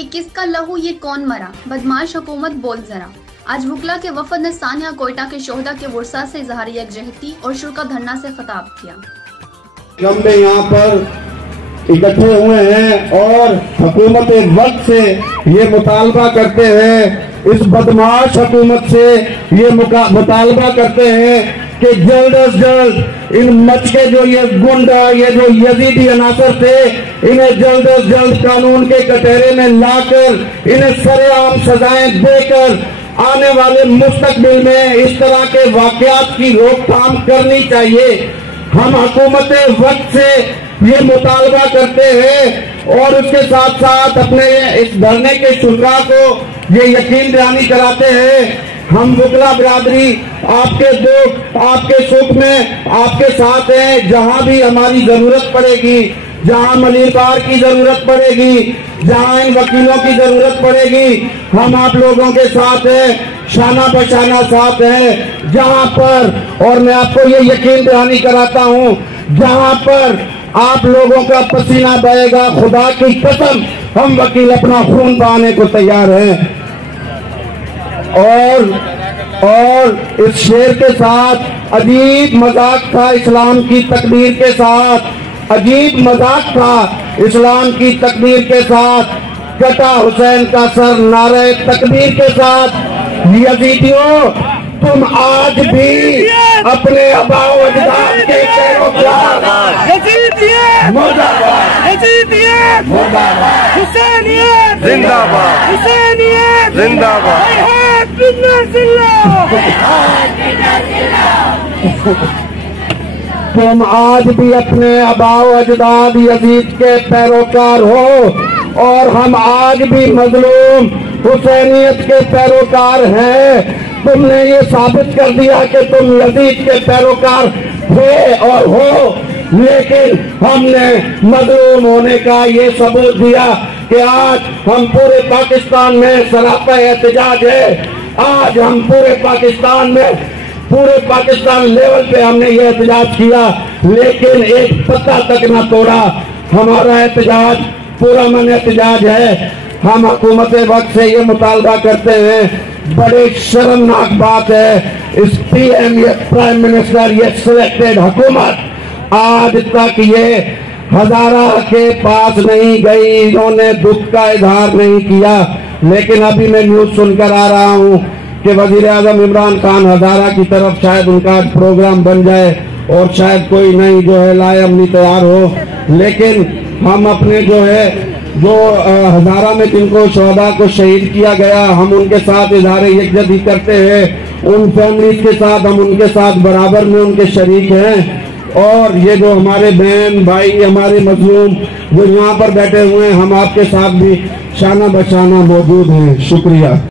ये किसका लहू ये कौन मरा, बदमाश हुकूमत बोल जरा। आज वुकला के वफद ने सानिया कोयटा के शोहदा के वुरसा से इजहार यकजहती और शुरा धरना से खिताब किया। हम यहाँ पर इकट्ठे हुए हैं और हुकूमत वक्त से ये मुतालबा करते हैं, इस बदमाश हुकूमत से ये मुतालबा करते हैं कि जल्द अज जल्द इन मच के जो ये गुंडा, ये जो यजीदी अनासर थे, इन्हें जल्द अज जल्द कानून के कटहरे में लाकर इन्हें सरेआम सजाएं देकर आने वाले मुस्तकबिल में इस तरह के वाकयात की रोकथाम करनी चाहिए। हम हुकूमत वक्त से ये मुतालबा करते हैं और उसके साथ साथ अपने इस धरने के शुरा को ये यकीन दहानी कराते हैं। हम वुकला बिरादरी आपके दुख, आपके सुख में आपके साथ हैं। जहां भी हमारी जरूरत पड़ेगी, जहां मलीकार की जरूरत पड़ेगी, जहां इन वकीलों की जरूरत पड़ेगी, हम आप लोगों के साथ हैं, शाना बशाना साथ हैं। जहां पर, और मैं आपको ये यकीन दहानी कराता हूं, जहां पर आप लोगों का पसीना बहेगा, खुदा की कसम हम वकील अपना खून बहाने को तैयार हैं। और इस शेर के साथ अजीब मजाक था, इस्लाम की तकदीर के साथ अजीब मजाक था, इस्लाम की तकदीर के साथ कटा हुसैन का सर नारे तकबीर के साथ। यजीदियों, तुम आज भी अपने अबाओ अजदाद के पैरोकार हुसैनियत जिंदाबाद, हुसैनियत जिंदाबाद। तुम आज भी अपने अबाओ अजदाद यजीद के पैरोकार हो और हम आज भी मजलूम हुसैनियत के पैरोकार हैं। तुमने ये साबित कर दिया कि तुम यजीद के पैरोकार थे और हो, लेकिन हमने मजलूम होने का ये सबूत दिया कि आज हम पूरे पाकिस्तान में सरापा एहतजाज है। आज हम पूरे पाकिस्तान लेवल पे हमने ये एहतजाज किया, लेकिन एक पत्ता तक न तोड़ा। हमारा एहतजाज पूरा मन एहतजाज है। हम हुकूमत वक्त से ये मुतालबा करते हैं, बड़े शर्मनाक बात है, इस PM, ये प्राइम मिनिस्टर, ये सिलेक्टेड हुकूमत आज तक ये हजारा के पास नहीं गई, इन्होंने दुख का इजहार नहीं किया। लेकिन अभी मैं न्यूज सुनकर आ रहा हूं कि वजीर आजम इमरान खान हजारा की तरफ शायद उनका प्रोग्राम बन जाए और शायद कोई नई जो है लायमनी तैयार हो। लेकिन हम अपने जो हजारा में जिनको शोहदा को शहीद किया गया, हम उनके साथ इजहार यकजहती करते हैं। उन फैमिलीज के साथ हम उनके साथ बराबर में उनके शरीक हैं। और ये जो हमारे बहन भाई, हमारे मजलूम जो यहाँ पर बैठे हुए हैं, हम आपके साथ भी शाना बशाना मौजूद हैं। शुक्रिया।